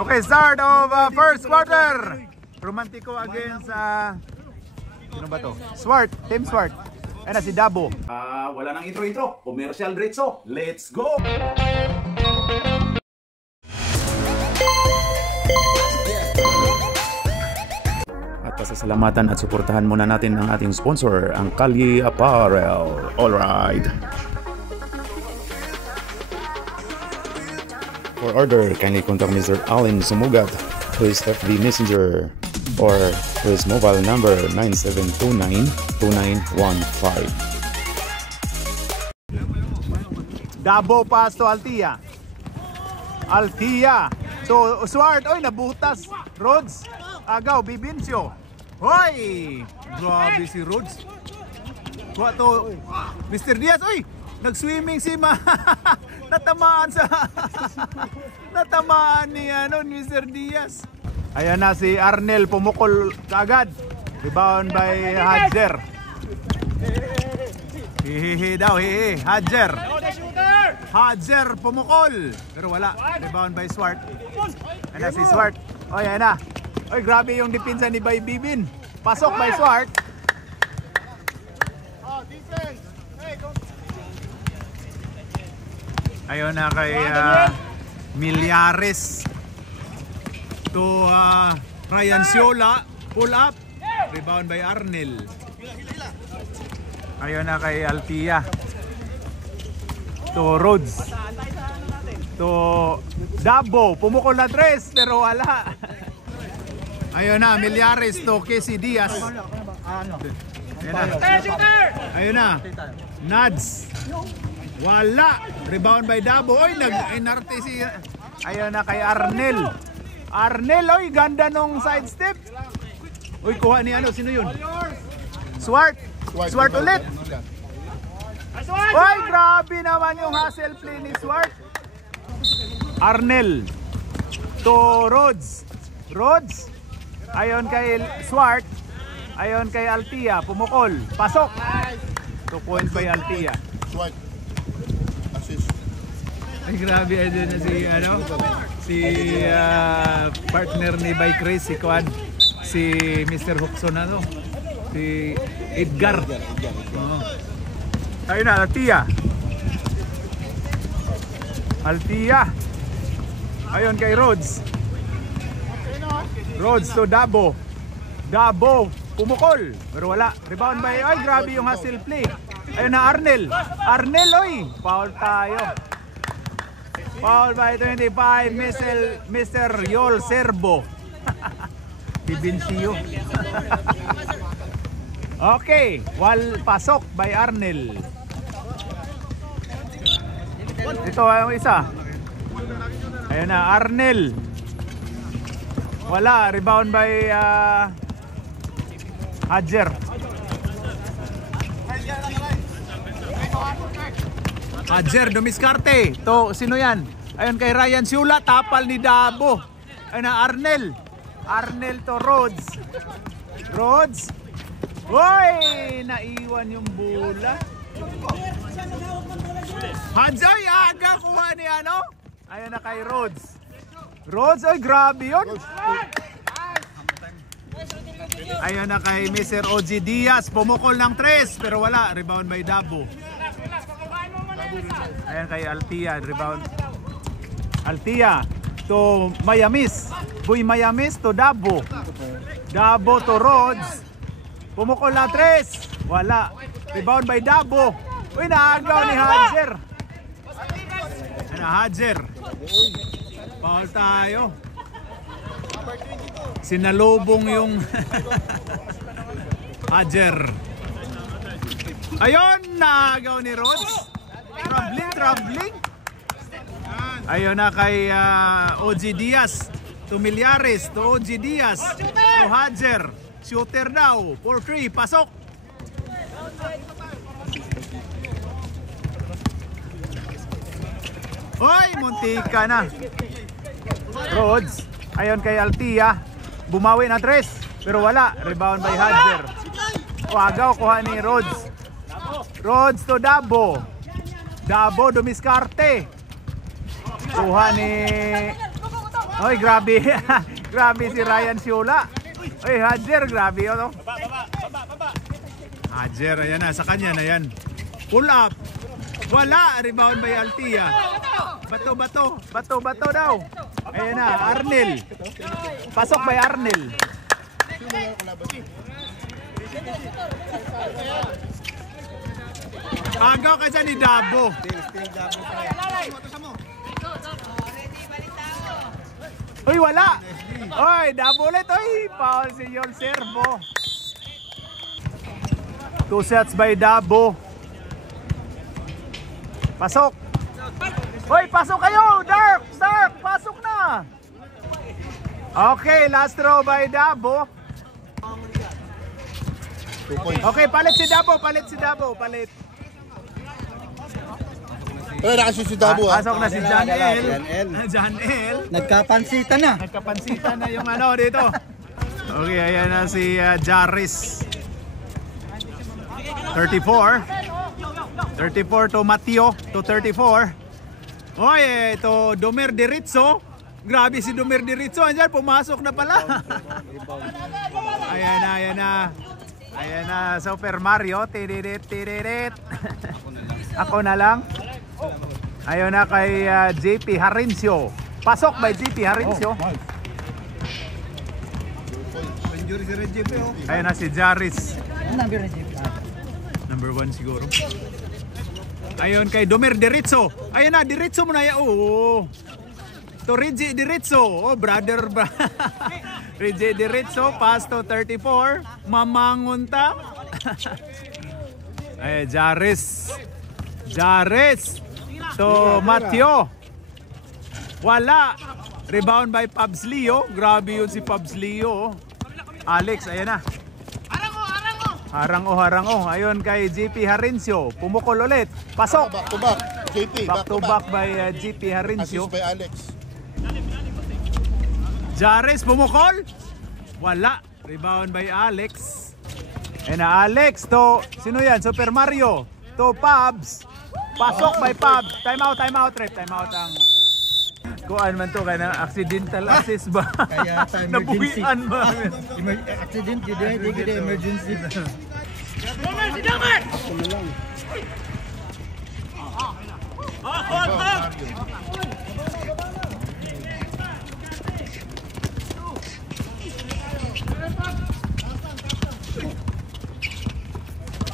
Okay, start of first quarter. Romantico against sino ba to? Swart, Team Swart. Ayan na si Dabo. Wala nang intro. Commercial diretso. Let's go! At pasasalamatan at suportahan muna natin ang ating sponsor, ang Kalye Apparel. Alright. For order, kindly contact Mr. Allen Sumugat, who is FB Messenger, or his mobile number 9729-2915. Dabo pass to Altia. Altia. So, Swart, oy, nabutas. Rhodes. Agaw, Bibincio. Hoy! Grabe si Rhodes. Kuha to, Mr. Diaz, oy! Nag-swimming si natamaan sa natamaan ni Mr. Diaz. Ayan na si Arnel, pumukol kaagad. Rebound by Hadjer. Hihihi daw, hihi. Hadjer. Hadjer pumukol. Pero wala. Rebound by Swart. Ayan na si Swart. Oy, ayan na. Oy, grabe yung depensa ni Bay Bibin. Pasok by Swart. Ayun na kay Milyares to Ryan Siola, pull up, rebound by Arnel. Ayun na kay Altia to Rhodes, to Dabo, pumukol na tres pero wala. Ayun na, Milyares to Casey Diaz. Ayun na, ayun na, Nads, wala, rebound by Dabo. Oy, nag-inarte si, ayun na kay Arnel. Arnel, oy, ganda nung side step. Oy, kuha ni sino yun? Swart. Swart ulit. Oy, grabe naman yung hustle play ni Swart. Arnel to Rhodes. Rhodes, ayon kay Swart, ayon kay Altia, pumukol, pasok. 2 points by Altia. Swart. Assist. Ay, grabe na si partner ni Bay Chris, si Kwan, si Mr. Huxon si Edgar. Ayun na, Altia. Altia. Ayun kay Rhodes. Rhodes to Dabo. Dabo, pumukol, pero wala. Rebound by, ay, grabe yung hustle play. Ayun na Arnel. Arnel, oy, foul tayo. Foul by 25, Mr. Yol Serbo. Bibincio. Okay, pasok by Arnel. Ito yung isa. Ayun na, Arnel. Wala, rebound by Hadjer. Hadjer, dumiskarte. To, sino yan? Ayun kay Ryan Siola, tapal ni Dabo. Ayun na, Arnel. Arnel to Rhodes. Rhodes. Hoy! Naiwan yung bola. Hadjer, aga kuha ni Ayun na kay Rhodes. Rhodes, ay grabe yun. Ayun na kay Mr. OG Diaz, pumukol ng 3 pero wala, rebound by Dabo. Ayun kay Altia, rebound. Altia to Mayamis. Boy Mayamis to Dabo. Dabo to Rhodes. Pumukol ng 3, wala, rebound by Dabo. Uy, naagaw ni Hadjer. Ayun na, Hadjer. Foul tayo. Sinalubong yung Hadjer. Ayun, nagaw ni Rhodes. Traveling. Ayun na kay OG Diaz. To Milyares, to OG Diaz. To Hadjer. Shooter daw. 4-3, pasok. Hoy, muntika na. Rhodes, ayon kay Altia, bumawi na 3 pero wala, rebound by Hadjer. Agaw kuha ni Rhodes. Rhodes to Dabo. Dabo dumiskarte. Kuha ni Oy, grabe. Grabe si Ryan Siula. Oy, Hadjer, grabe yun, no? Baba. Hadjer, ayan na, sa kanya na yan. Pull up. Wala, rebound by Altia. Bato daw. Ayan na, Arnel. Pasok by Arnel. Agaw ka dyan ni Dabo. Uy, wala. Uy, Dabo ulit. Uy, foul si Yon Servo. 2 shots by Dabo. Pasok. Uy, pasok kayo. Dark, pasok na. Okay, last throw by Dabo. Okay, palit si Dabo. Nakashoot si Dabo ha. Pasok na si Jan El. Nagkapansitan na yung ano dito. Okay, ayan na si Jaris. 34 to Mateo to 34. Oy, ito Domer Diritzo. Grabe si Domer Diritzo. Andiyan, pumasok na pala. Ayan na, Super Mario. Tiririt. Ako na lang. Ayun na kay JP Harincio. Pasok by JP Harincio. Ayun na si Jaris. Number 1 siguro. Ayun kay Domer Diritzo. Ayun na, Diritzo mo na yan. Oo. To Reggie Diritzo. Oh, brother. Reggie Diritzo, pass to 34. Mamangunta. Ay, Jaris to Mateo. Wala. Rebound by Pabs Leo. Grabe yun si Pabs Leo. Alex, ayan na. Harango. Ayun kay JP Harincio. Pumukol ulit. Pasok. Back to back. JP, Back to back by JP Harincio. Assist by Alex. Jaris pumukol. Wala. Rebound by Alex. And Alex to, sino yan? Super Mario. To Pabs. Pasok by Pabs. Time out ref. Time out ang kuan man to kaya accidental assist ba? Kaya sa emergency. Nabuhian ba? Accident yun eh, di kita emergency.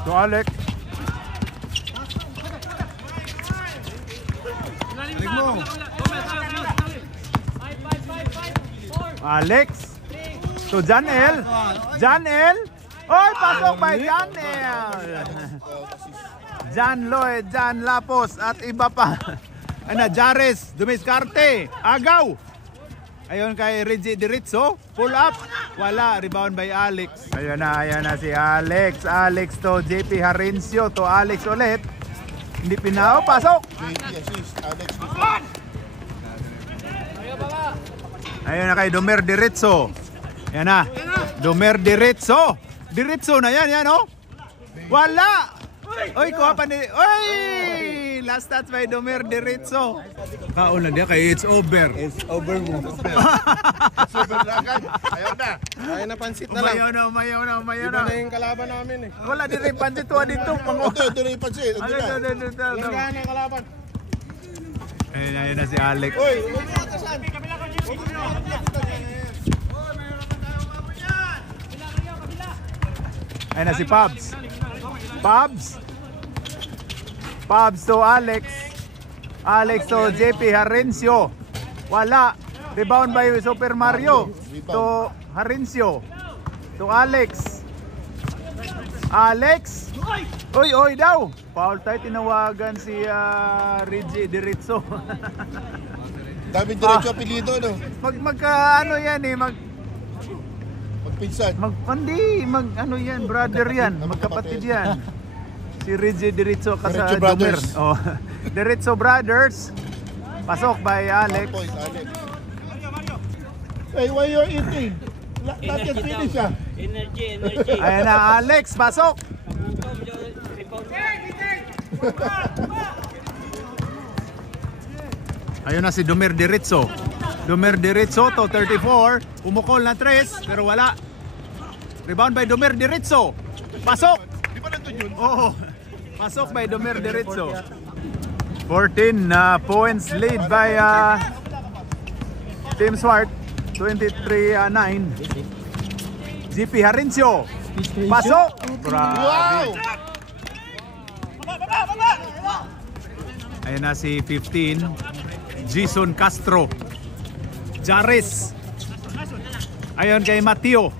To Alex. Alex to Janel. Oy, pasok by Janel. Jan Lloyd, Jan Lapos at iba pa. Ano, Jaris, Dumiskarte, Agaw. Ayun kay Reggie Diritzo, pull up. Wala, rebound by Alex. Ayun na si Alex. Alex to JP Harincio, to Alex ulit. Hindi pinao, pasok. JP assist. Alex. Ayun na kay Domer Diritzo. Yan na. Domer Diritzo. Diritzo na yan, oh. Wala. Oy, kuha pa ni... Oy! Last touch by Domer Diritzo. Kaulan niya kay it's over. It's over mo. Super lagan. Ayaw na pansit na lang. Umayaw na. Iba na yung kalaban namin eh. Wala din yung pansit tuwa dito. Ito na yung pansit. Langgaan ang kalaban. Ayun na si Alex. Uy! Ayun na si Pabs. Pabs to Alex. Alex to JP Harincio. Wala. Rebound by Super Mario. To Harincio. To Alex. Oy daw. Foul tayo, tinawagan si Reggie Diritzo. Daming diretso apelido, no? Magka-ano yan eh, Magpinsan. ano yan, brother yan, magkapatid yan. Si Reggie Diritzo Diretso sa Domer. Brothers. Oh, Diritzo Brothers. Pasok by Alex. Point, Alex. Hey, why you're eating? Not yet finish, ah. Energy. Ayan na, Alex, pasok. Ayun na si Domer Diritzo. Domer Diretso to 34. Pumukol na 3 pero wala. Rebound by Domer Diretso. Pasok. Di ba nandun yun? Oo. Pasok by Domer Diretso. 14 points lead by Team Swart. 23-9. GP Harincio. Pasok. Wow! Ayun na si 15. Jason Castro. Jares. Ayun kay Mateo.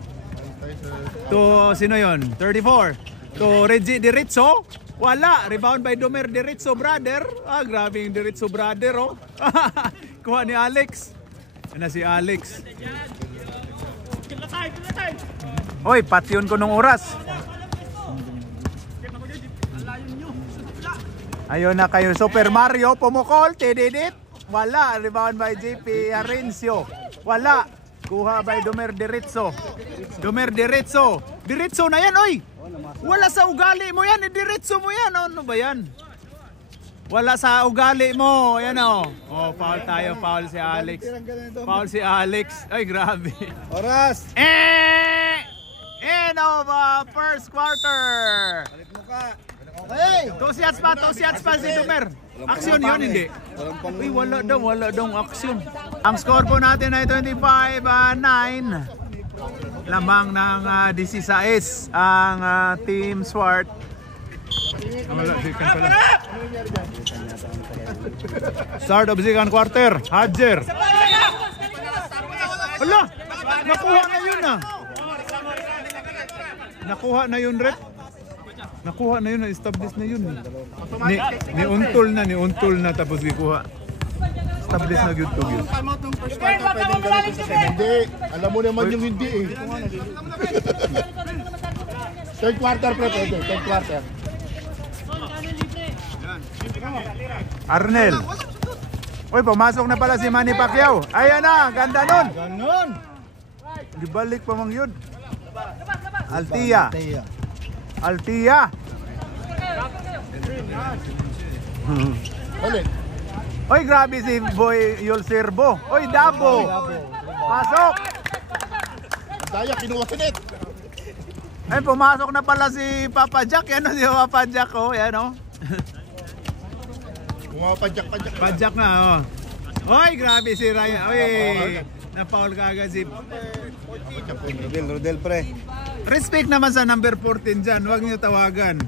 To sino yon? 34. To Reggie Diretso. Wala. Rebound by Domer Diretso brother. Grabe yung Diretso brother oh. Kuha ni Alex. Ayun na si Alex. Oy, patyon ko nung oras. Ayun na kayo. Super Mario pumukol. Tididit. Wala. Rebound by JP Harincio. Wala. Kuha by Domer Diretso. Domer Diretso. Diretso na yan, oy. Wala sa ugali mo yan. Diretso mo yan. Ano ba yan? Wala sa ugali mo. Yan o. Oh, foul tayo. Foul si Alex. Foul si Alex. Ay, grabe. Oras! End of first quarter. Okay! 2 shots pa si Domer. Action yun, hindi? Uy, wala daw action. Ang score po natin ay 25-9. Lamang ng 16 ang Team Swart. Wala, second pala. Start of second quarter. Hadjer. Wala! Nakuha na yun ah. Nakuha na yun, Rep. Nakuha na yun, na-establish na yun. Ni-untol na tapos ikuha. Establish na yun to yun. Hindi. Alam mo naman yung hindi eh. Third quarter pre, pwede. Third quarter. Arnel. Uy, pumasok na pala si Manny Pacquiao. Ayan na, ganda nun. Ganon! Gibalik pa mang yun. Altia. Altia. Balik. Oy, grabe si Boy Yolserbo. Oy, Dabo. Pasok. Daya, kinuha si Net. Ay, pumasok na pala si Papa Jack. Yan o si Papa Jack. Oh, yan o. Pajak. Pajak na, oh. Oy, grabe si Ryan. Oy, na-foul ka agad si... Rodel pre. Respect naman sa number 14 dyan. Huwag niyo tawagan.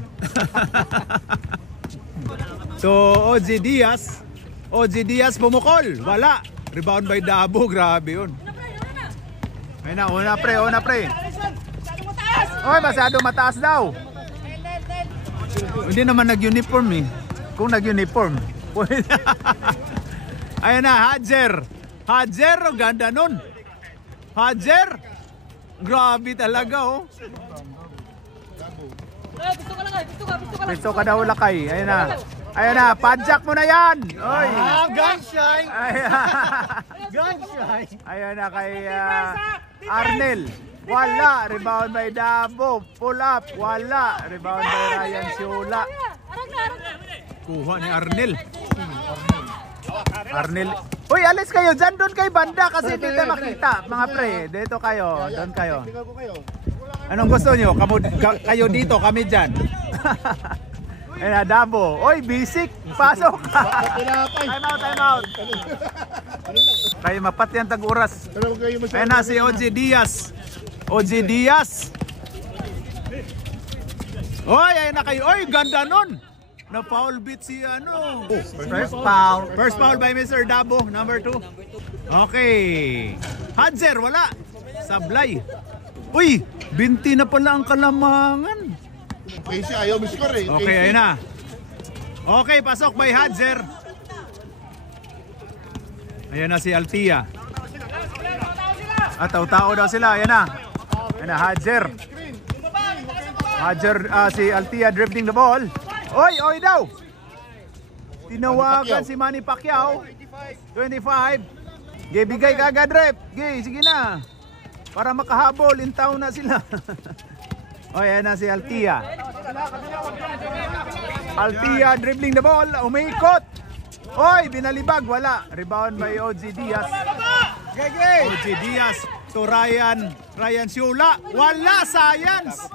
So, OG Diaz. OG Diaz pumukol. Wala. Rebound by Dabo. Grabe yun. Ayun na, una pre. Oy, masyado mataas daw. Hindi naman nag-uniform eh. Kung nag-uniform. Ayun na, Hadjer. Hadjer, oh, ganda nun. Hadjer. Grabe talaga oh. Pisto ka daw lakay. Ayun na. Ayun na, padjak mo na yan. Oy. Gunshy! Ayun na kay Arnel. Wala. Rebound by Dabo. Pull up. Wala. Rebound by Ryan Siula. Kuha ni Arnel. Arnel. Uy, alis kayo dyan. Doon kay banda kasi dito makita. Mga pre, dito kayo. Doon kayo. Anong gusto nyo? Kayo dito, kami dyan. Ayun na, Dabo. Uy, basic. Pasok. Time out. Kayo mapat yan tag-uras. Ayun na si OG Diaz. OG Diaz. Uy, ayun na kayo. Uy, ganda nun. Na foul beat si ano. First foul by Mr. Dabo, number 2. Okay. Hadjer, wala. Sablay. Uy, 20 na pala ang kalamangan. Casey ayaw miscore eh. Okay, ayun na. Okay, pasok by Hadjer. Ayan na si Altia. Taw-tao daw sila, ayan na. Ayan na, Hadjer. Hadjer, si Altia drifting the ball. Oy daw. Tinawagan si Manny Pacquiao. 25. Gay, bigay ka agad, rep. Gay, sige na. Para makahabol, intaw na sila. Oy, ayan na si Altia. Altia dribbling the ball. Umiikot. Oy, binalibag. Wala. Rebound by OG Diaz. OG Diaz to Ryan Siula. Wala, science.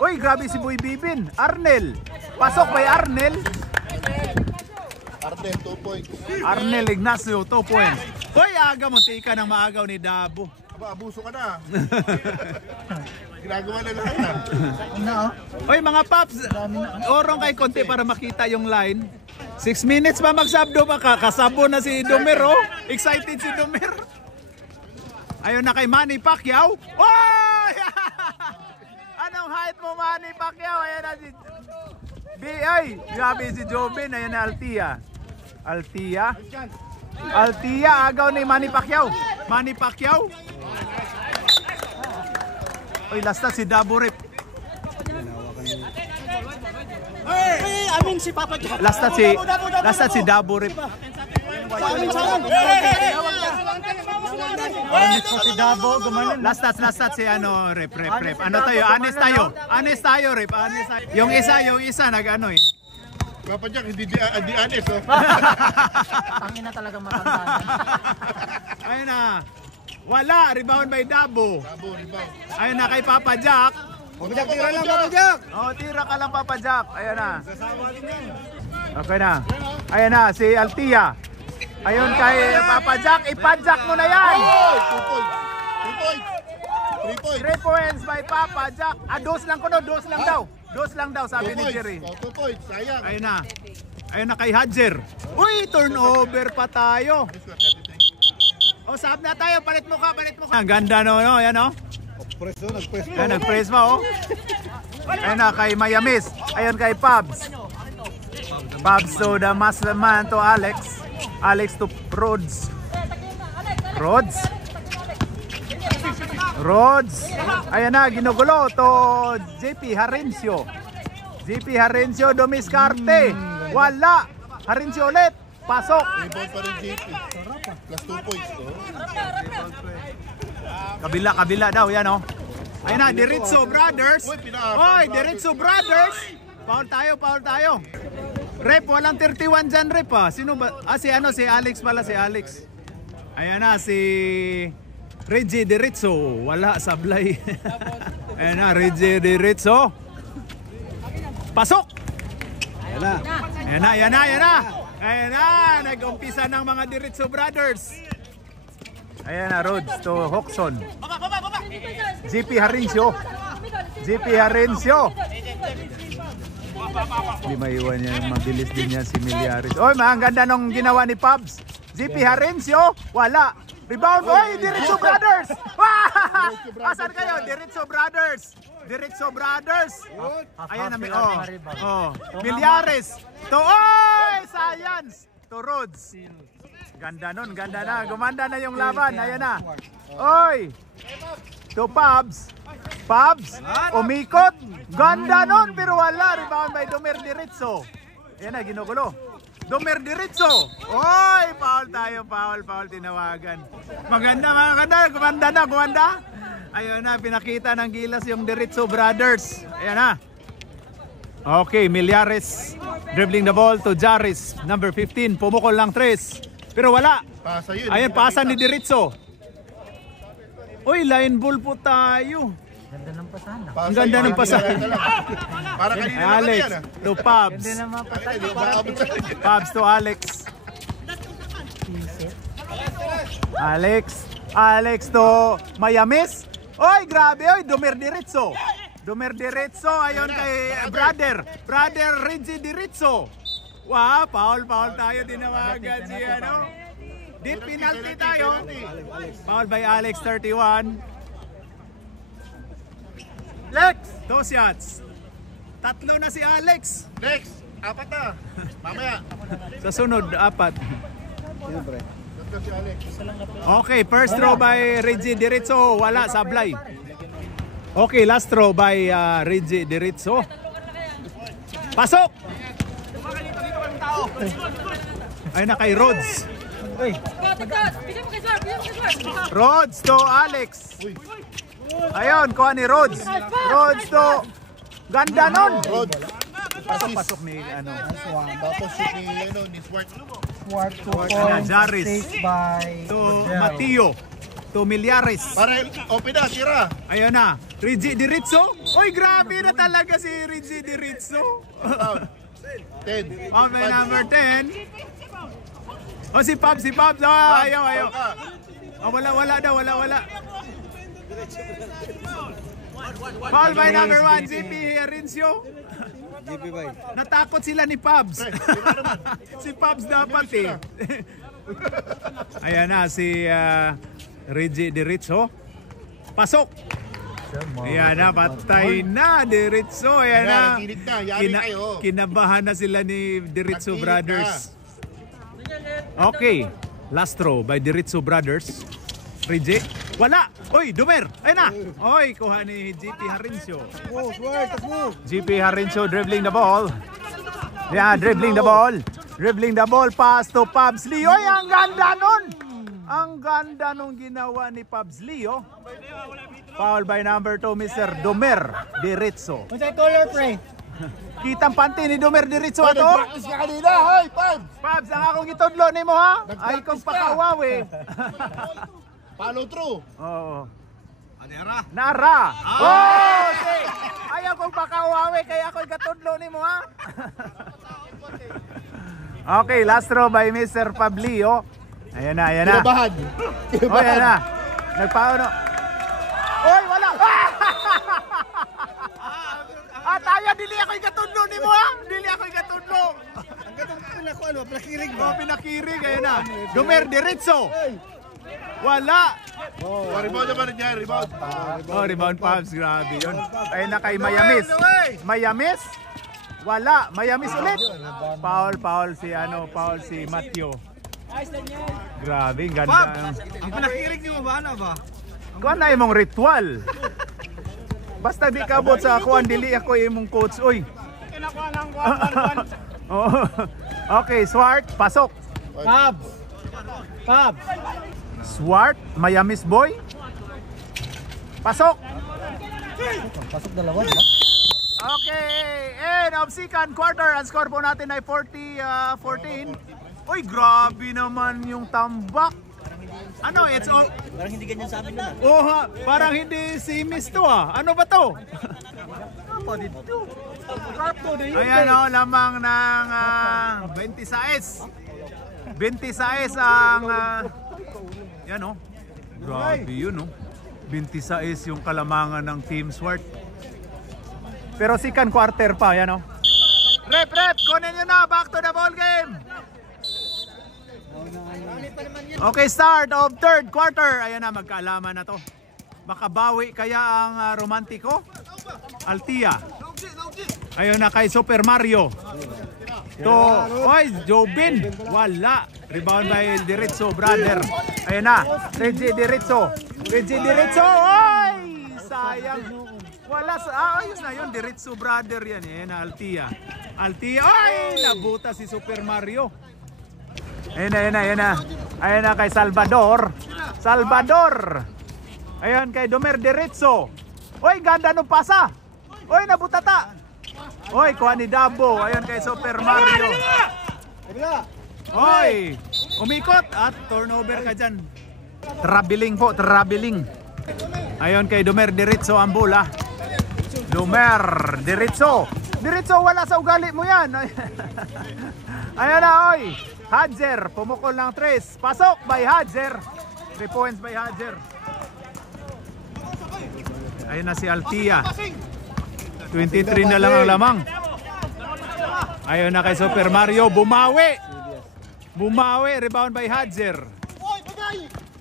Uy, grabe si Boy Bibin. Arnel. Pasok by Arnel. Arden, 2 points. Arnel Ignacio, 2 points. Uy, aga munti ka ng maagaw ni Dabo. Aba, abuso ka na. Ginagawa na lahat na. Uy, mga paps, orong kay konti para makita yung line. 6 minutes pa magsabdo ba ka? Kasabo na si Domer, oh. Excited si Domer. Ayun na kay Manny Pacquiao. Oy! Anong height mo, Manny Pacquiao? Ayan na si B.I. Grabe si Jobin. Ayan na Altia. Altia, agaw ni Manny Pacquiao. Manny Pacquiao. Uy, last na si Dabo Rip. Si Papa Jack. Last na si Dabo Rip. Si Dabo, gumanon. Last stats si ano, rep. Ano tayo? Honest tayo, rep. Yung isa nag-ano eh. Papa Jack, hindi honest, oh. Ang ina talagang matanda. Ayun na. Wala, rebound by Dabo. Dabo, rebound. Ayun na kay Papa Jack. Papa Jack, tira lang, Papa Jack. Oh, tira ka lang Papa Jack. Ayun na. Okay na. Ayun na, si Altia. Ayun kay Papa Jack. Ipa-jack mo na yan. 2 points. 3 points. 3 points by Papa Jack. Dos lang ko no, dos lang daw. Dos lang daw, sabi ni Jerry. 2 points, sayang. Ayun na. Ayun na kay Hadjer. Uy, turnover pa tayo. O, sab na tayo. Palit mo ka. Ang ganda no, yan o. Yan, nag-press pa o. Ayun na kay Mayamis. Ayun kay Pabs. Pabs to the muscle man to Alex. Alex to Rhodes. Ayan na, ginugulo to JP Harencio. Dumiscarte. Wala. Harencio ulit. Pasok. Rebound pa rin JP. Plus 2 points, oh. Kabila daw, yan o. Ayun na, Diritso Brothers. Oy, Diritso Brothers. Foul tayo. Rep, walang 31 dyan, Rep, ha. Sino ba? Si Alex pala, si Alex. Ayan na, si Reggie Diritso. Wala, sablay. Ayan na, Reggie Diritso. Pasok! Ayan na, nag-umpisa ng mga Diritso Brothers. Ayan na, Rhodes to Hoxon. JP Harencio. Hindi maiwan yan, mabilis din yan si Miliaris. Oy, ang ganda nung ginawa ni Pabs. JP Harencio, wala. Rebound, oy, Diritso Brothers. Asan kayo? Diritso Brothers. Ayan na, Miliaris. Science. To Rhodes. Ganda na. Gumanda na yung laban. Ayan na. Oy. To Pabs, umikot. Ganda nun, pero wala. Rebound by Domer Diritso. Ayan na, ginugulo. Domer Diritso. Oy, foul tayo, foul tinawagan. Maganda. Gumanda. Ayun na, pinakita ng gilas yung Diritso Brothers. Ayan na. Okay, Miliaris dribbling the ball to Jaris, number 15. Pumukol lang 3. Pero wala. Pasa yun. Ayun, pasa ni Diritso. Uy, line ball po tayo. Ganda ng pasahan. Ang ganda ng pasahan. Para kanina naman Alex yan, ah. to Pabs. Ganda ng mga pasahan. Pabs to Alex. Alex to Mayamis. Oy, grabe, oy, Domer Diritso. Ayon kay brother Reggie Diritso. Wow, foul tayo, dinawagan si ano. Deep penalty tayo. Foul by Alex, 31. Lex, 2 shots. 3 na si Alex. Next, 4 na. Mamaya. Sa sunod, 4. Siyempre. Si Alex. Okay, first throw by Reggie Diritso. Wala, sablay. Okay, last throw by Reggie Diritso. Pasok! Ay na kay Rhodes. Rhodes to Alex. Ayun, kuha ni Rhodes. Rhodes to ganda nun. Rod. Pasok ni ano. Tapos shoot ni Swart. Swart 2 Ayan, points. Zaris. 6 by To Odell. Mateo. To Milyares. Para open na, sira. Ayan na. Reggie Diritzo. Uy, grabe na talaga si Reggie Diritzo. 10. Foul by number 10. Oh, si Pabs. Oh, ayaw. Oh, wala daw. Foul by number 1, JP Harincio. Natakot sila ni Pabs. Si Pabs dapat eh. Ayan na si Reggie Diritzo. Pasok. Ayan na, patay na Diritzo. Ayan na. Nakikinig na, yari kayo. Kinabahan na sila ni Diritzo Nakikinig Brothers. Okay. Last throw by Diritzo Brothers. Reggie. Wala. Uy, Dumer. Ayun na. Uy, kuha ni GP Harincio. GP Harincio dribbling the ball. Yeah, dribbling the ball. Dribbling the ball. Pass to Pabs Leo. Uy, ang ganda nun. Ang ganda nung ginawa ni Pabs Leo. Foul by number 2, Mr. Dumer Diritzo. What's that color, Frank? Kitang panty ni Dumer Diritzo ato. Nag-practice ka kanina, hoy, Pabs! Pabs, ang akong itudlo ni mo ha. Ay kong pakawawi. Follow through. Oo. Nara. Oh, say. Ayaw kong pakawawi kaya ako'y katudlo ni mo ha. Okay, last throw by Mr. Pablio. Ayan na. Kinabahan. Oh, ayan na. Nagpauno. Oy, wala. Tayo, dili ako'y katudlo ni mo ha. Dili ako'y katudlo. Ang gatong pinako, pinakirig Oh, pinakirig. Ayan na. Dumer Diritzo. Wala. Rebound naman niya, rebound. Oh, rebound Pabs, grabe yun. Ay na kay Mayamis. Mayamis? Wala. Mayamis ulit. Foul si Matthew. Grabe, ang ganda. Ang pinakirig niyo ba? Ano ba? Kuha na imong ritual. Basta di kabot sa kuan dili ako imong coach. Uy. Oh. Okay, Swart, pasok. Pabs. Swart, Mayamis boy. Pasok. Pasok dalawa, di ba? Okay, end of second quarter. Ang score po natin ay 40-14. Uy, grabe naman yung tambak. Ano, it's all... Parang hindi ganyan sa amin naman. Oh, parang hindi si Miss to ah. Ano ba to? Ayan o, lamang ng 26. 26 ang... yan o. Grabe yun o. 26 yung kalamangan ng Team Swart. Pero second quarter pa, yan o. Rep, kunin nyo na. Back to the ball game. Okay, start of third quarter. Ayan na, magkaalaman na to. Makabawi kaya ang Romantiko? Altia. Ayun na kay Super Mario. Oy, Jobin. Wala. Rebound by Diritzo, brother. Ayun na, Reggie Diritzo. Oy! Sayang. Wala sa... ayos na yun. Diritzo, brother yan. Ayun na, Altia. Ay! Nabuta si Super Mario. Ayun na kay Salvador. Ayun kay Dumer Diritzo. Oy, ganda nung pasa. Oy, nabutata. Oy, kuha ni Dabo. Ayun kay Super Mario. Oy, umikot at turnover ka dyan. Traveling. Ayun kay Dumer Diritzo ang bola. Dumer Diritzo, wala sa ugali mo yan. Ayun na, oy. Hadjer, pumukol ng 3. Pasok by Hadjer. 3 points by Hadjer. Ayun na si Altia. 23 na lang ang lamang. Ayun na kay Super Mario. Bumawi. Rebound by Hadjer.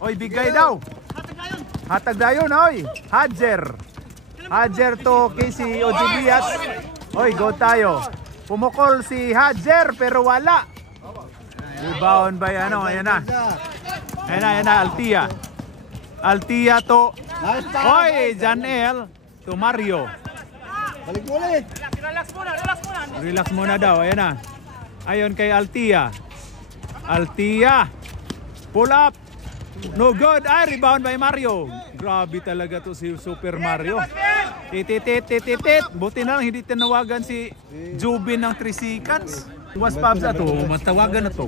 Oy, bigay daw. Hatag dayon, oy. Hadjer to Casey Ojibias. Oy, go tayo. Pumukol si Hadjer pero wala. Rebound by ayan na, Altia to oy, Janel to Mario. Balik mo ulit. Relax muna daw, ayan na. Ayon kay Altia. Pull up. No good. Rebound by Mario. Grabe talaga to si Super Mario. Titit. Buti na lang hindi tinawagan si Jubin ng 3 seconds. Was Pabs ato, matawagan na to.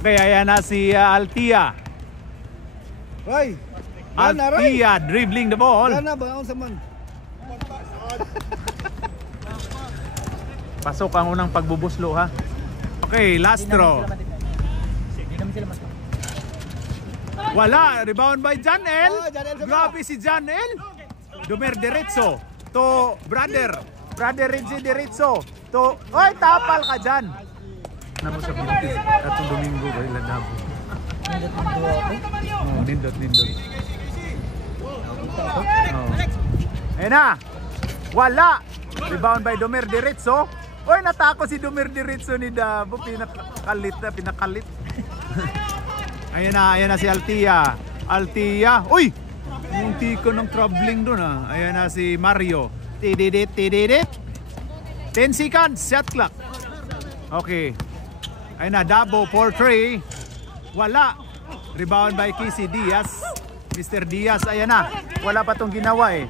Okay, ayan na si Altia. Roy! Altia dribbling the ball. Wala na ba? Ang saman. Pasok ang unang pagbubuslo ha. Okay, last throw. Hindi naman sila mas. Wala, rebound by Janel. Oh, Janel sa Grabe si Janel. Dumer diretso to brother. Brother Reggie diretso to. Oy, tapal ka dyan. Namo sa Pilipinas. Atong Domingo ba ilan na po? Oh, nindot. Oh. Ayun na. Wala. Rebound by Dumer diretso. Oy, natako si Dumer diretso ni Dabo. Pinakalit. Ayan na si Altia. Altia. Uy! Munti ko ng troubling doon ah. Ayan na si Mario. Tididit. 10 seconds. Shot clock. Okay. Ayan na. Dabo 4-3. Wala. Rebound by Kisi Diaz. Mr. Diaz. Ayan na. Wala pa tong ginawa eh.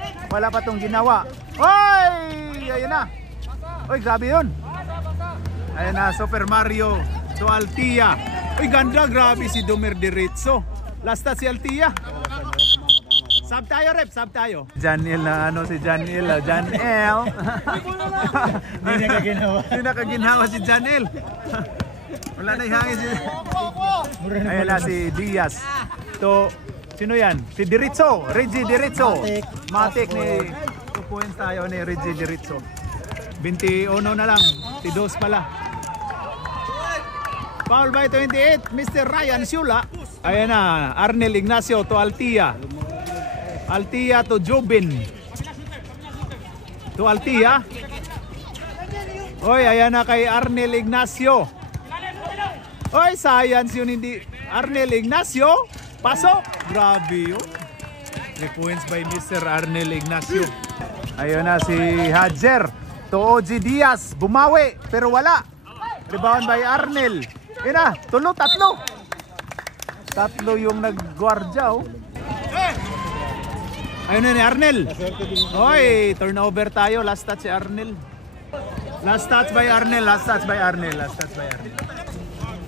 Oy! Ayan na. Oy, grabe yun. Ayan na. Super Mario to Altia. Uy, ganda, grabe si Dumer diretso. Last si Altia. Sub tayo, rep, sub tayo. Janel na si Janel. Janel. Hindi nakaginawa si Janel. Wala na ihangin si... Ayan na si Diaz. To, sino yan? Si Diretso. Reggie Diretso. Matik ni... 2 points tayo ni Reggie Diretso. 21 na lang. Si Dos pala. Foul by 28, Mr. Ryan Siula. Ayan na, Arnel Ignacio to Altia. Altia to Jobin. To Altia. Oy, ayan na kay Arnel Ignacio. Oy, science yun hindi. Arnel Ignacio. Pasok. Grabe yun. 3 points by Mr. Arnel Ignacio. Ayan na si Hadjer to OG Diaz. Bumawi, pero wala. Rebound by Arnel. Yan na, tatlo. Tatlo yung nag-guardya oh. Ayun na ni Arnel. Oy, turnover tayo. Last touch si Arnel. Last touch by Arnel.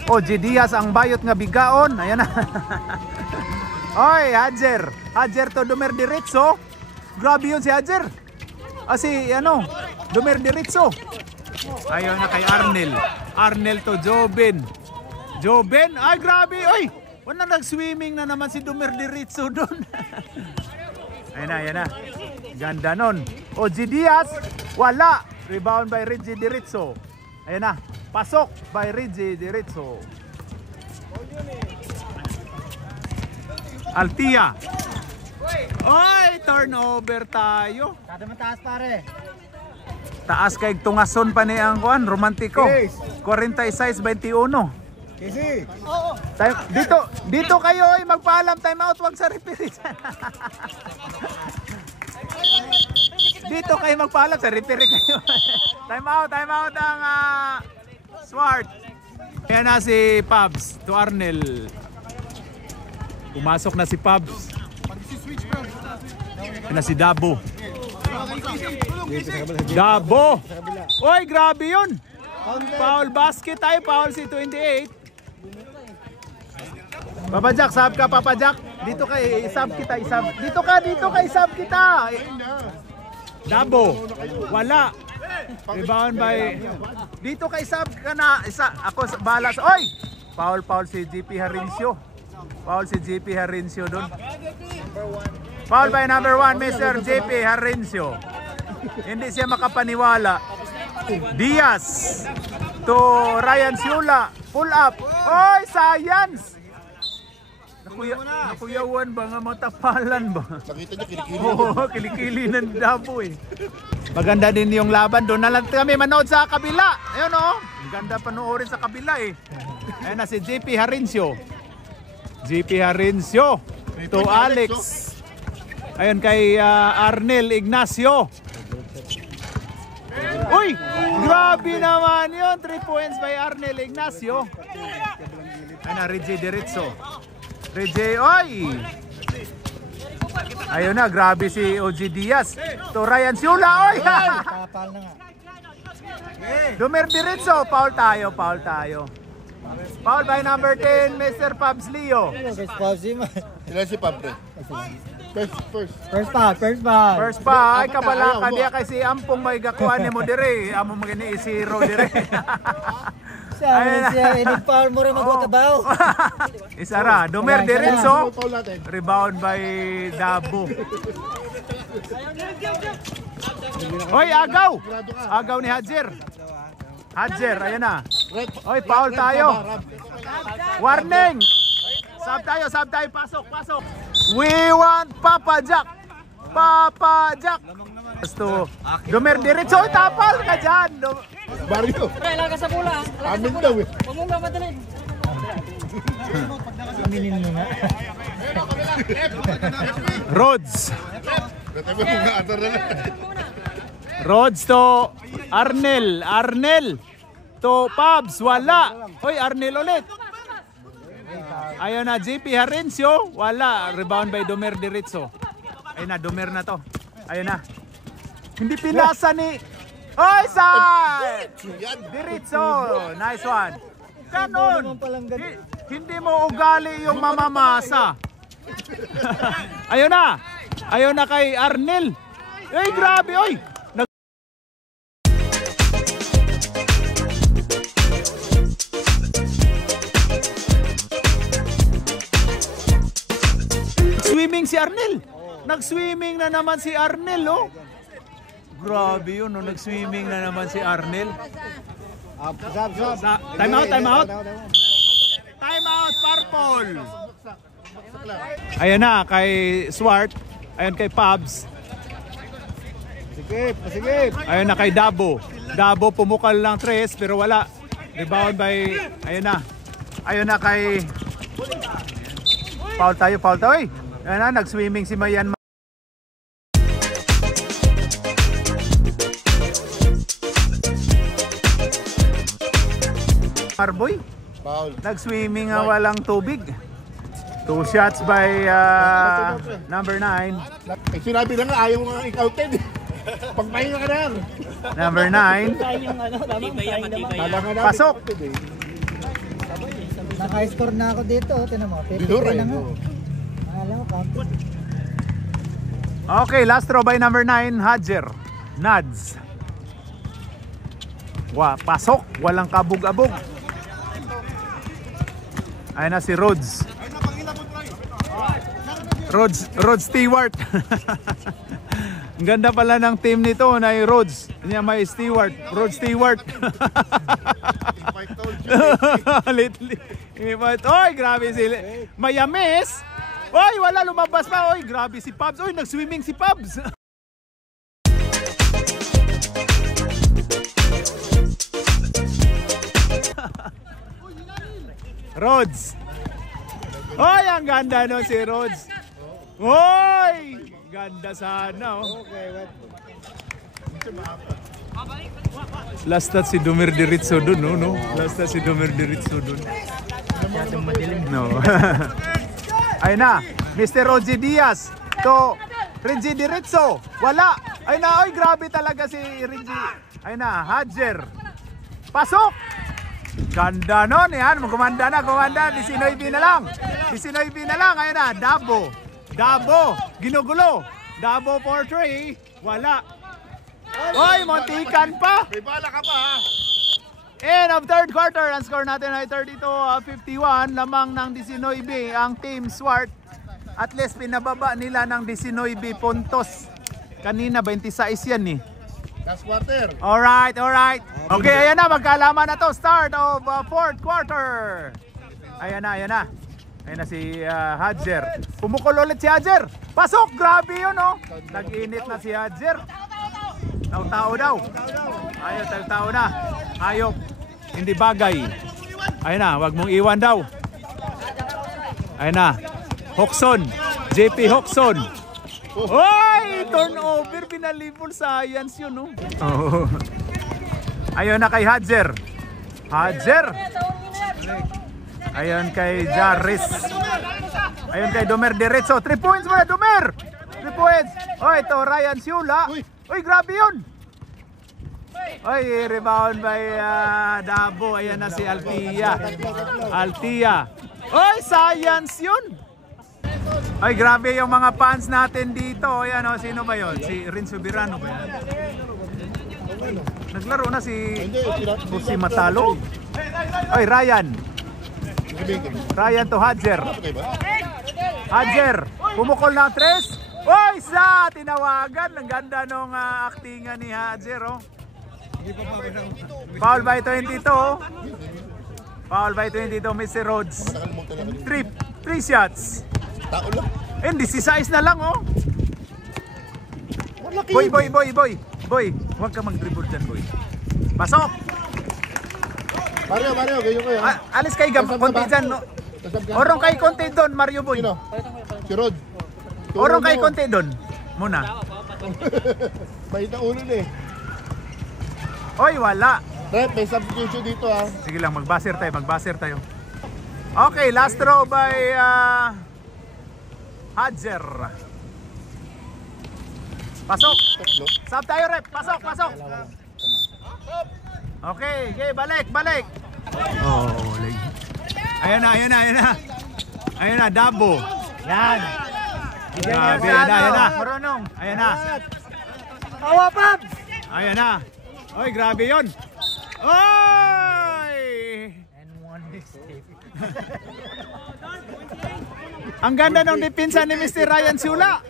Oh, G. Diaz ang bayot nga bigaon. Ayan na. Oy, Hadjer to Dumer diretso. Grabe yun si Hadjer. Dumer diretso. Ayun na kay Arnel. Arnel to Jobin. Ay grabe. Oy, wala nag-swimming na naman si Dumer diretso doon. Ayan na. Ganda nun. OG Diaz, wala. Rebound by Reggie Diretso. Ayan na. Pasok by Reggie Diretso. Altia. Oy, turnover tayo. Kada mataas pare. Taas kay tungason pa ni ang kuan, romantiko. 46-21. Kisi. Dito kayo ay magpaalam, time out, wag sa referee. Dito kayo magpaalam sa referee kayo. Time out ang Swart. Ayan na si Pabs to Arnel. Pumasok na si Pabs. Ayan na si Dabo. Oy, grabe yun. Foul basket tayo, foul si 28. Papa Jack, sub ka Papa Jack. Dito ka, isab kita. Dito ka, isab kita. Dabo, wala. Rebound by... Dito ka, isab ka na. Ako bahala sa... Oy! Foul si GP Harincio. Doon. Foul by number 1, Mr. JP Harincio. Hindi siya makapaniwala. Diaz to Ryan Siula. Pull up. Oy, science! Nakuyawan ba nga matapalan ba? Nakita niya kilikili. Oo, kilikili ng Dabo eh. Maganda din yung laban doon. Na lang kami manood sa kabila. Ayun oh. Ang ganda panoorin sa kabila eh. Ayun na si JP Harincio. To Alex. Ayun kay Arnel Ignacio. Uy! Grabe naman yun. 3 points by Arnel Ignacio. Ayun na, Reggie Diretso. Oy! Ayun na, grabe si OG Diaz. To Ryan Siula. Oy! Tapal na nga. Dumer Diretso, foul tayo, foul tayo. Foul by number 10, Mr. Pabs Leo. First foul si man. Sila si Pablo. First. First foul, first foul. First pa, ay kabala ka diya kasi ampong may gakuan ni mo dire. Amo magini isiro dire. Siya, in-foul mo rin magwatabaw. Isa ra, Dumer Diretso. Foul natin. Rebound by Dabo. Oy, agaw! Agaw ni Hadjer. Hadjer, ayan na. Oy, foul tayo. Warning! Sub tayo, pasok. We want Papa Jack. Papa Jack. Gusto. Dumer Diretso, oy, tapal ka dyan. Mario. Kailan ka sa bola. Amin daw eh. Huwag mong gamadalin. Aminin mo nga. Rhodes. Dati mo nga atar na. Rhodes to Arnel to Pabs, wala. Hoy, Arnel ulit. Ayun na, JP Harencio, wala. Rebound by Dumer Diretso. Ayun na, Dumer na to. Ayun na. Hindi pinasa ni... Oy, side! Diretso, nice one. Ganon. Hindi mo ugali yung mamamasa. Ayun na kay Arnel. Ay, grabe, oy. Swimming si Arnel. Nag-swimming na naman si Arnel, oh. Grabe yun, no? Nag-swimming na naman si Arnel. Time out. Time out, purple. Ayan na, kay Swart. Ayan kay Pabs. Sige. Ayan na kay Dabo. Dabo pumukal lang 3 pero wala. Rebound by... Ayan na kay... Foul tayo. Ayan na, nag-swimming si Mayan. Marboy, Foul. nag-swimming nga walang tubig. 2 shots by number 9. Eh, sinabi lang nga, ayaw nga ikaw-10 eh. Pagpahinga ka na yan. Number 9. Pasok. Naka-score na ako dito. Tinan mo. Dinura na eh. nga. Alam mo, campus. Okay, last throw by number 9, Hadjer. Nads. Pasok. Walang kabog-abog. Ayun na si Rhodes. Rhodes Stewart. Ang ganda pala ng team nito na Rhodes. May Stewart. Rhodes Stewart. Lately. Oy, grabe sila. Mayamis. Oy, wala lumabas pa. Oy, grabe si Pabs. Oy, nag-swimming si Pabs. Rhodes. Oy, ang ganda no si Rhodes. Oy, ganda sana oh. Last na si Dumer Diretso dun, no? Last na si Dumer Diretso dun. No. Ayun na, Mr. Roger Diaz to Reggie Diretso. Wala. Ayun na, oy, grabe talaga si Reggie. Ayun na, Hadjer. Pasok! Ganda nun, yan. Kumanda na. 19 na lang. 19 na lang. Ayun na, Dabo. Ginugulo. Dabo for 3. Wala. Oy, montikan pa. May bala ka pa ha. End of third quarter. Ang score natin ay 32-51. Lamang ng 19 ang Team Swart. At least pinababa nila ng 19 puntos. Kanina 26 yan eh. Last quarter. Alright. Okay, ayan na. Magkalaman na to. Start of fourth quarter. Ayan na. Ayan na si Hadjer. Pumukol ulit si Hadjer. Pasok! Grabe yun, oh. Nag-init na si Hadjer. Tao daw. Ayun, tao na. Hayop. Hindi bagay. Ayun na, wag mong iwan daw. Ayun na. Hoxon. JP Hoxon. Oy! Turnover. Pinalibol science yun, no? Oh. Ayun na kay Hadjer. Ayun kay Jarris. Ayun kay Dumer Diretso. 3 points muna, Dumer! 3 points. Oy, ito Ryan Siula. Uy, grabe yun. Oy, rebound by Dabo. Ayan na si Altia. Altia. Oy, science yun. Ay, grabe yung mga fans natin dito. Ayan, oh, sino ba yun? Si Rin Subirano ba yan? Naglaro na si Matalo. Oy, Ryan. Ryan to Hadjer. Hadjer, pumukol na 3. Oy, sa tinawagan. Ang ganda nung actingan ni Hadjer, oh. Foul by 22. Foul by 22, Mr. Rhodes. 3 shots. Hindi, si size na lang, oh. Boy. Boy, huwag ka mag-dribble dyan, boy. Pasok! Mario, ganyan ko yan. Alis kay konti dyan, no? Orong kay konti doon, Mario boy. Sino? Si Rod. Orong kay konti doon. Muna. Bait ang ulo na eh. Oy, wala. Rep, may substitution dito ah. Sige lang, magbaser tayo. Okay, last throw by Hadjer. Pasok. Sab tayo, rep. Pasok. Okay, balik. Oh, ayan na, Dabo. Yan. Grabe, ayan na. Marunong. Ayan na. Tawa, Pabs! Ayan na. Oy, grabe yun. Oy! And one mistake. Ang ganda ng depensa ni Mr. Ryan Sula.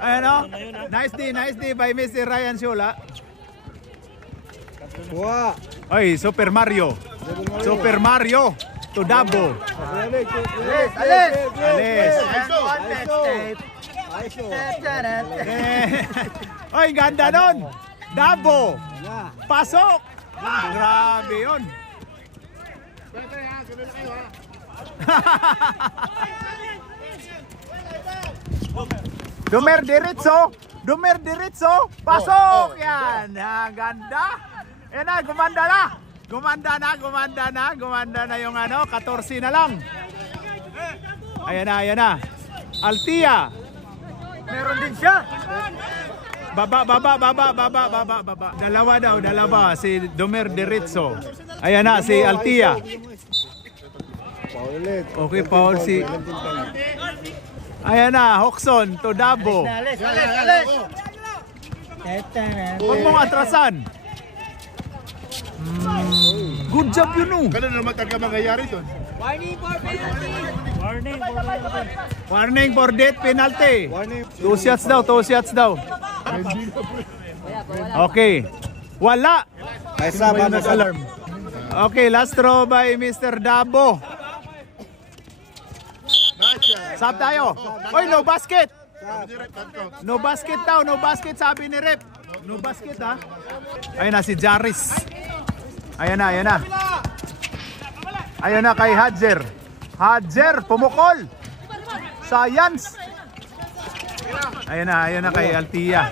Ayan o. Nice D by Mr. Ryan Sula. Wow. Oy, Super Mario to Dabo. Alis! Alis. And one mistake. Oy, ganda nun. Dabo. Pasok. Grabe yun. Dumer diretso. Pasok. Yan. Ang ganda. Yan na, gumanda na yung 14 na lang. Ayan na. Altia. Meron din siya. Baba. Dalawa si Dumer diretso. Ayan na si Altia. Okay, Paul si. Ayan na, Hoxon to Dabo. Alis! Huwag mong atrasan. Good job yun, oh. Ganun naman talaga mangyayari doon. Warning for death penalty. 2 shots daw. Okay. Wala. Alarm. Okay, last throw by Mr. Dabo. Sab tayo. Oy, no basket. No basket sabi ni Rep. No basket ha. Ayun na si Jaris. Ayan na kay Hadjer. Pumukol. Science. Ayan na kay Altia.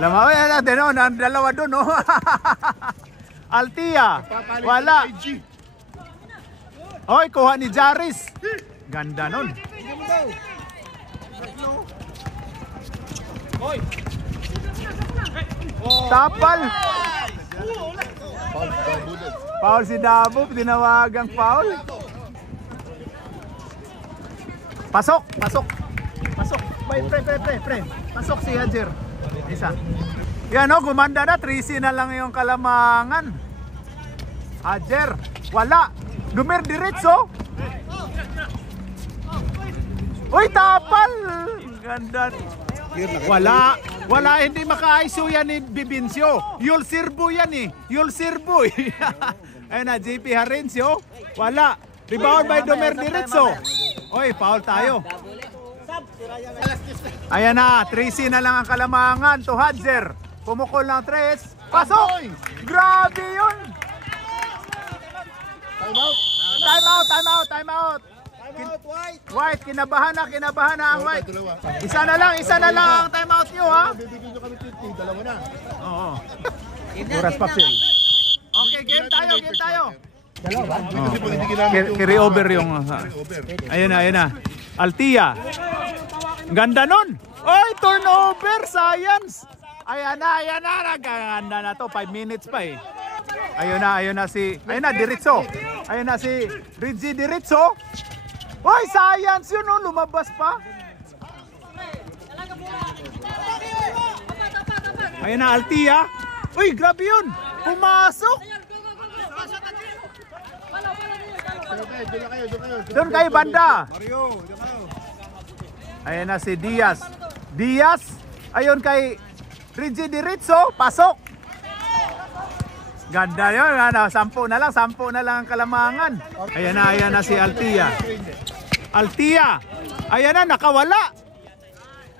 Lamawin natin, no? Ang dalawa doon, no? Altia. Wala. Oy, kuha ni Jaris. Ganda nun. Tapal. Foul si Dabo, tinawagang foul. Pasok. Pre. Pasok si Hadjer. Isa. Yan o, gumanda na. 3C na lang yung Kalamangan. Hadjer. Wala. Dumer diretso. Uy, tapal. Ganda. Wala, hindi maka-ISO yan ni Bibincio. Yul Sirbu yan eh. Ayun na, JP Harencio. Wala. Rebound by Dumer diretso. Uy, foul tayo. Ayan na, 3C na lang ang Kalamangan to Hadjer. Pumukol ng 3. Pasok! Grabe yun! Time out! White, kinabahan na ang White. Isa na lang ang time out nyo, ha? Dalawa na. Oo. Oras pa, Phil. Okay, game tayo. Carry over yung... Ayun na. Altia. Ganda nun. Oy, turnover, Science. Ayan na. Nagkaganda na to. 5 minutes pa eh. Ayun na si, Diritso. Ayun na si Reggie Diritso. Oy, Science yun, oh, lumabas pa. Ayun na, Altia. Uy, grabe yun. Pumasok. Doon kayo, banda. Ayun na si Diaz. Ayun kay Reggie Diritso. Pasok. Ganda yun. 10 na lang ang kalamangan. Ayan na si Altia. Ayan na, nakawala.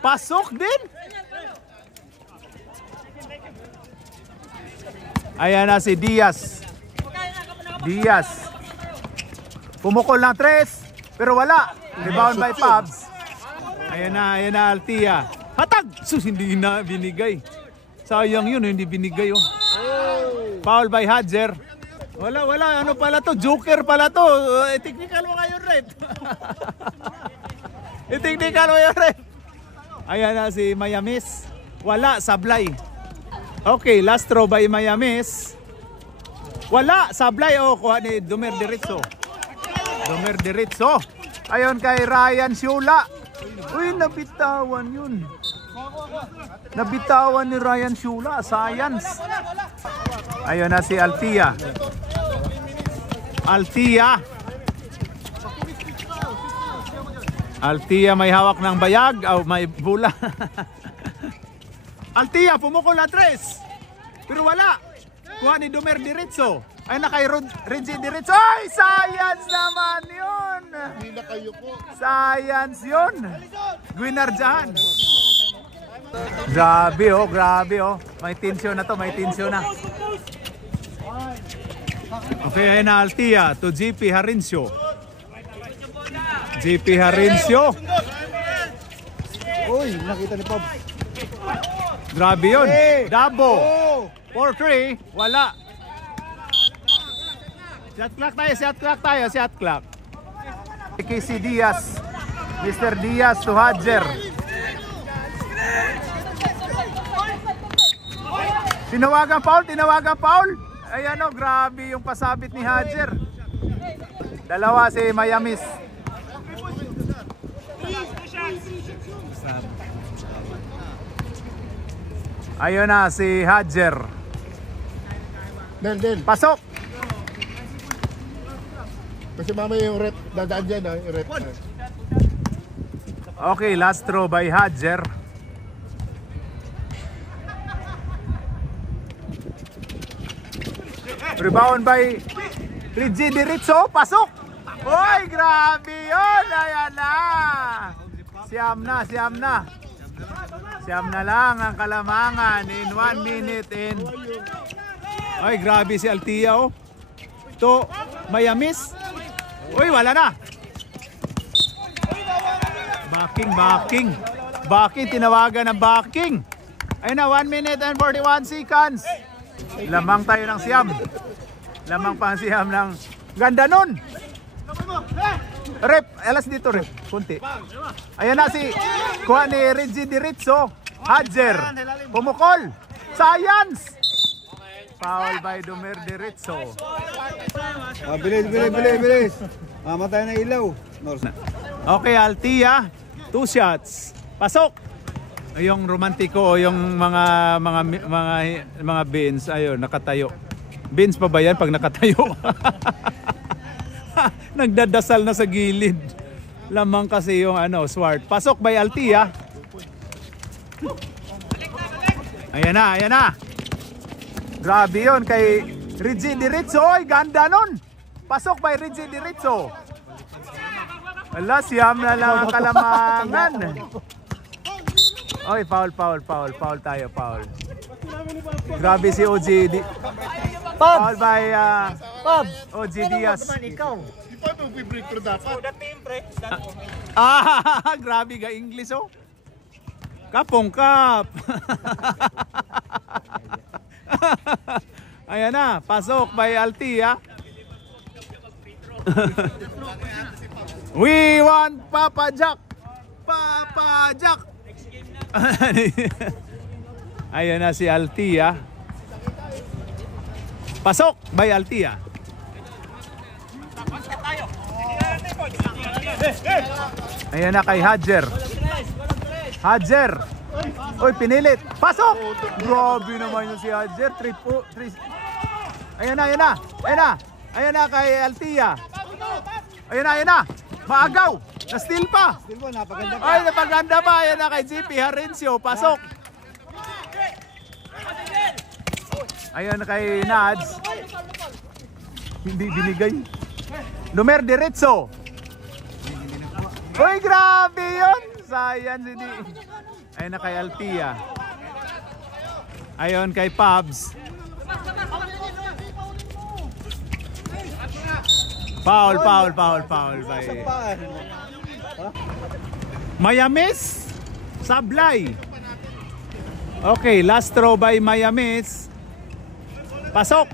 Pasok din. Ayan na si Diaz. Pumukol ng 3, pero wala. Rebound by Pabs. Ayan na Altia. Hatag! Sus, hindi na binigay. Sayang yun, hindi binigay. Oh. Foul by Hadjer. Wala. Ano pala to? Joker pala to. Technical mo ngayon, ref. Ayan na si Mayamis. Wala, sablay. Okay, last throw by Mayamis. Wala, sablay. Kuha ni Domer Diritso. Ayun kay Ryan Shula. Uy, nabitawan yun. Nabitawan ni Ryan Shula. Science. Ayun na si Altia. Altia may hawak ng bayag. May bula. Altia, pumukol na 3. Pero wala. Kuha ni Domer Diritso. Ay na kay Reggie Diritso. Ay, Science naman yun. Hindi na kayo po. Science yun. Gwinardyahan. Grabe oh. May tensyon na to, Okay, ayun na Altia to GP Harincio. Uy, nakita ni Pab. Grabe yun. Dabo. 4-3. Wala. Shot clock. Casey Diaz. Mr. Diaz to Hadjer. Tinawagan foul. Ayan o, grabe yung pasabit ni Hadjer. Dalawa si Mayamis. Ayun na si Hadjer. Del. Pasok. Kasi mamaya yung rep, dadaan dyan yung rep. Okay, last throw by Hadjer. Rebound by Reggie Diritso. Pasok. Oy, grabe yun. Ayan na. Siyam na lang ang kalamangan in 1 minute in. Ay, grabe si Altia oh. To Mayamis. Uy, wala na. Backing, tinawagan ng backing. Ayun na, 1 minute and 41 seconds. Lamang tayo ng siyam. Lamang pa ang siyam ng ganda nun. Rep, alas dito rep, kunti. Ayan na si kuha ni Reggie Diritso. Hadjer, pumukol. Science. Foul by Domer Diritso. Bilis. Mamatay na ilaw. Okay, Altia, 2 shots. Pasok. Yung romantiko o yung mga beans, ayun, nakatayo. Beans pa ba yan pag nakatayo? Nagdadasal na sa gilid. Lamang kasi yung swart. Pasok by Altia. Ayan na. Grabe yun kay Reggie Diritso. Oy, ganda nun. Pasok by Reggie Diritso. Wala, siyam na lang ang kalamangan. Oy, foul tayo. Grabe si OG. Foul by OG Diaz. Di pa mag-break pero dapat. Grabe ka English oh. Kapongkap. Ayan na, pasok by Altia. We want Papa Jack. Ayan na si Altia. Pasok by Altia. Ayan na kay Hadjer. Hadjer. Uy, pinilit. Pasok! Grabe naman yun si Hadjer. Ayan na, ayan na. Ayan na. Ayan na kay Altia. Ayan na, ayan na. Maagaw. Na-steal pa. Still po, napaganda pa. Ay, napaganda pa. Ayan na kay GP Harencio. Pasok. Ayan kay Nads. Hindi binigay. Lumer diretso. Uy, grabe yun. Sayang hindi. Ayan na kay Altia. Ayon kay Pabs. Foul. Sampahan. Mayamis. Sablay. Okay, last throw by Mayamis. Pasok.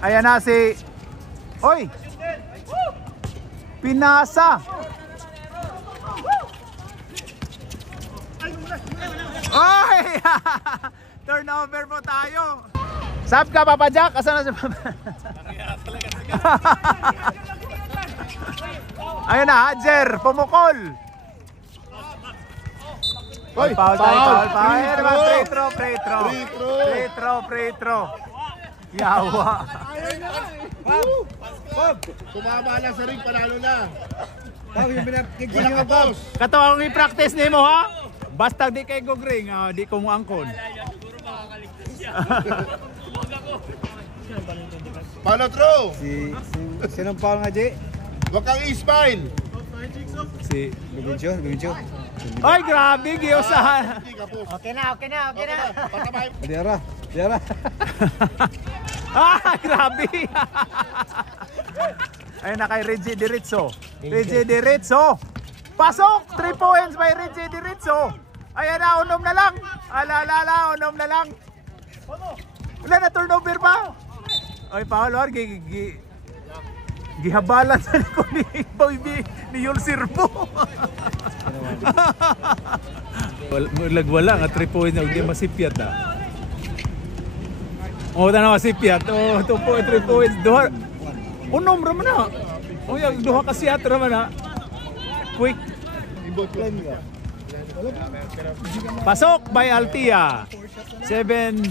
Ayan na si Oy. Pinasa. Oy! Turnover po tayo. Sab ka, Papa Jack? Asan na si Papa? Ayun na, Hadjer, pumukol. Hoy, Foul tayo, foul. Ayun naman, free throw. Yawa. Bob, kumama lang sa ring, panalo na. Tawag yung pinapikig Wala niyo, ka, Bob. boss. Kato ang i-practice nimo ha. Basta di kay gogring, di ko mo angkon. Paano throw? Sinong foul nga, Jay? Huwag kang ismail. Si Gabincho. Ay, grabe, giyosahan. Hindi ka, boss. Okay na. Patabay. Diara. Grabe. Ayun na kay Reggie Diretso. Pasok! 3 points by Reggie Diretso. Ayan na, unom na lang. Unom na lang. Wala na, turnover pa. Ay, Paul, gihabalan sa ko ni Yul Sirbo. Wala nga 3 points na hindi masipyat na. Na masipyat. 2 points, 3 points. Unom raman na. Duha kasi atra man na. Quick. Pasok by Altia. 7.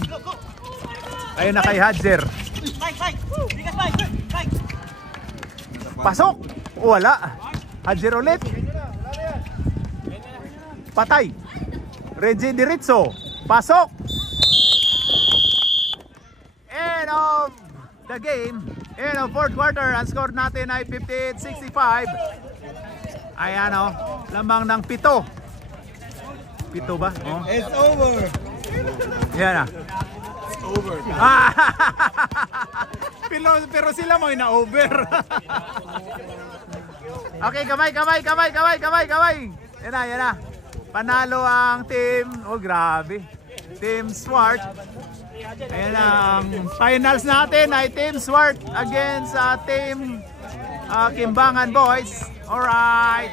Ayun na kay Hadjer. Pasok. Wala. Hadjer ulit. Patay. Reggie Diretso. Pasok. End of the game. End of fourth quarter. Ang score natin ay 58-65. Ayan o. Lamang ng 7. 7 ba? Oh. It's over. Yan na. It's over. pero sila mo na-over. Okay, kamay. Yan na. Panalo ang team. Oh, grabe. Team Swart. Ayan ang finals natin ay Team Swart against Team Kimbangan Boys. Alright.